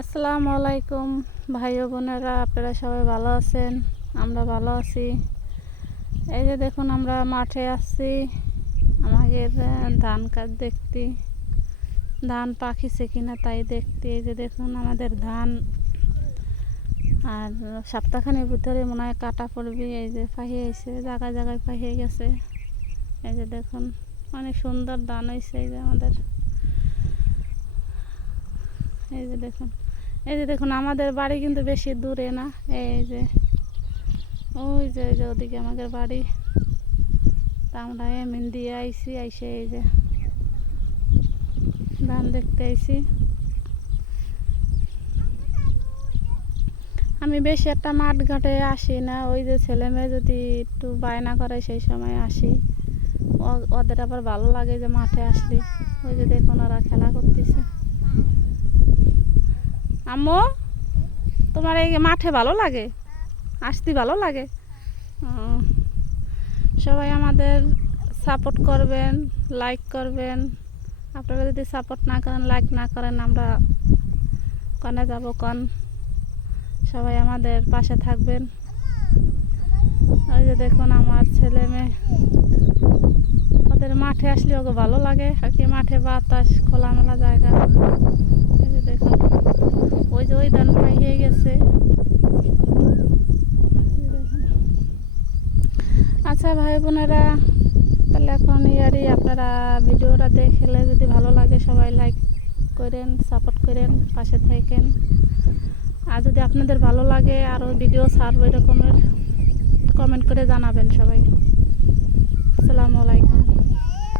আসসালামু আলাইকুম ভাই ও বোনেরা, আপনারা সবাই ভালো আছেন? আমরা ভালো আছি। এই যে দেখুন, আমরা মাঠে আসছি আমাদের ধান কাজ দেখতে, ধান পাকিছে কিনা তাই দেখতে। এই যে দেখুন আমাদের ধান, আর সপ্তাহখানের ভিতরে মনে হয় কাটা পড়বে। এই যে পাহিয়েছে, জায়গায় জায়গায় পাহিয়ে গেছে। এই যে দেখুন অনেক সুন্দর ধান হয়েছে। এই যে আমাদের, এই যে দেখুন, এই যে দেখুন আমাদের বাড়ি কিন্তু বেশি দূরে না। এই যে ওই যে ওদিকে আমাদের বাড়ি। তা আমরা এমন দিয়ে আইসি, আইসে এই যে ধান দেখতে আইসি। আমি বেশি একটা মাঠ ঘাটে আসি না, ওই যে ছেলে মেয়ে যদি একটু বায়না করে সেই সময় আসি। ওদের আবার ভালো লাগে যে মাঠে আসলি। ওই যে দেখুন ওরা খেলা করতেছে। আম্মু, তোমার এই মাঠে ভালো লাগে, আসতে ভালো লাগে? সবাই আমাদের সাপোর্ট করবেন, লাইক করবেন। আপনারা যদি সাপোর্ট না করেন, লাইক না করেন, আমরা কনে যাব কন? সবাই আমাদের পাশে থাকবেন। ওই যে দেখুন আমার ছেলে মেয়ে, ওদের মাঠে আসলে ওকে ভালো লাগে আর কি। মাঠে বাতাস, খোলামেলা জায়গা। এই যে দেখুন ওই যে ওই ধান পাইয়ে গেছে। আচ্ছা ভাই বোনেরা, তাহলে এখন ইয়ারই আপনারা ভিডিওটা দেখলে যদি ভালো লাগে সবাই লাইক করেন, সাপোর্ট করেন, পাশে থাকেন। আর যদি আপনাদের ভালো লাগে আরও ভিডিও ছাড়বো এরকমের, কমেন্ট করে জানাবেন সবাই। আসসালামু আলাইকুম।